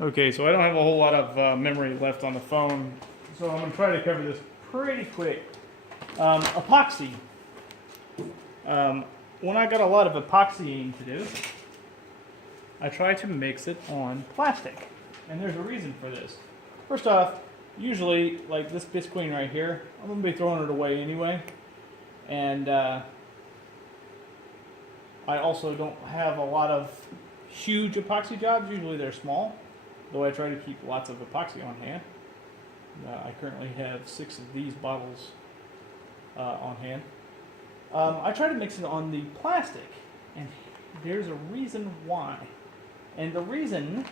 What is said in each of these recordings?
Okay, so I don't have a whole lot of memory left on the phone, so I'm going to try to cover this pretty quick. Epoxy. When I got a lot of epoxying to do, I try to mix it on plastic. And there's a reason for this. First off, usually, like this bisqueen right here, I'm going to be throwing it away anyway. And I also don't have a lot of huge epoxy jobs. Usually they're small, though I try to keep lots of epoxy on hand. I currently have 6 of these bottles on hand. I try to mix it on the plastic, and there's a reason why. And the reason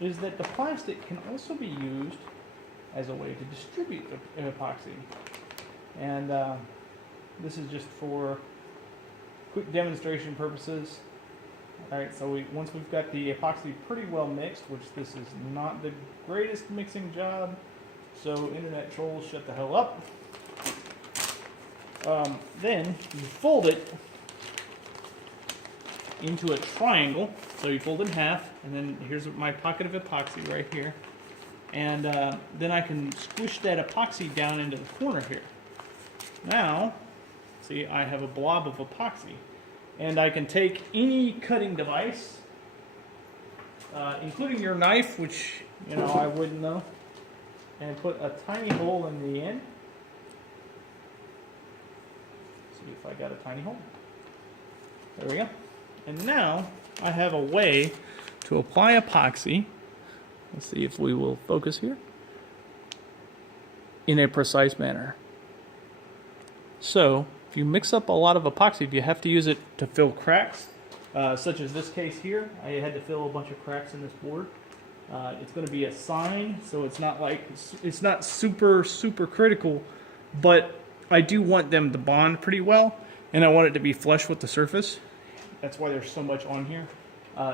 is that the plastic can also be used as a way to distribute the epoxy. And this is just for quick demonstration purposes. Alright, so once we've got the epoxy pretty well mixed, which this is not the greatest mixing job, so internet trolls, shut the hell up. Then you fold it into a triangle. So you fold it in half, and then here's my pocket of epoxy right here. And then I can squish that epoxy down into the corner here. Now, see, I have a blob of epoxy. And I can take any cutting device, including your knife, which, you know, I wouldn't know, and put a tiny hole in the end. See if I got a tiny hole. There we go. And now I have a way to apply epoxy. Let's see if we will focus here. In a precise manner. So, if you mix up a lot of epoxy, if you have to use it to fill cracks, such as this case here, I had to fill a bunch of cracks in this board. It's going to be a sign, so it's not super critical, but I do want them to bond pretty well, and I want it to be flush with the surface. That's why there's so much on here,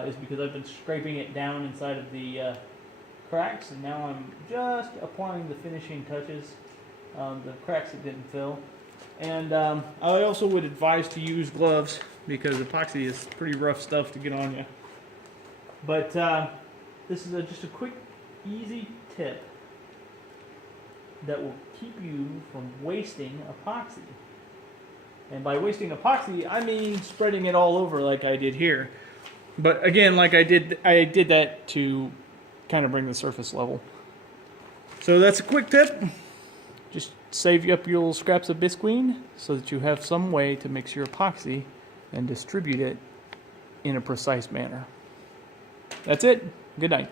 is because I've been scraping it down inside of the cracks, and now I'm just applying the finishing touches, the cracks that didn't fill. And I also would advise to use gloves, because epoxy is pretty rough stuff to get on you. But this is just a quick, easy tip that will keep you from wasting epoxy. And by wasting epoxy, I mean spreading it all over like I did here. But again, like I did that to kind of bring the surface level. So that's a quick tip. Just save up your little scraps of bisqueen so that you have some way to mix your epoxy and distribute it in a precise manner. That's it. Good night.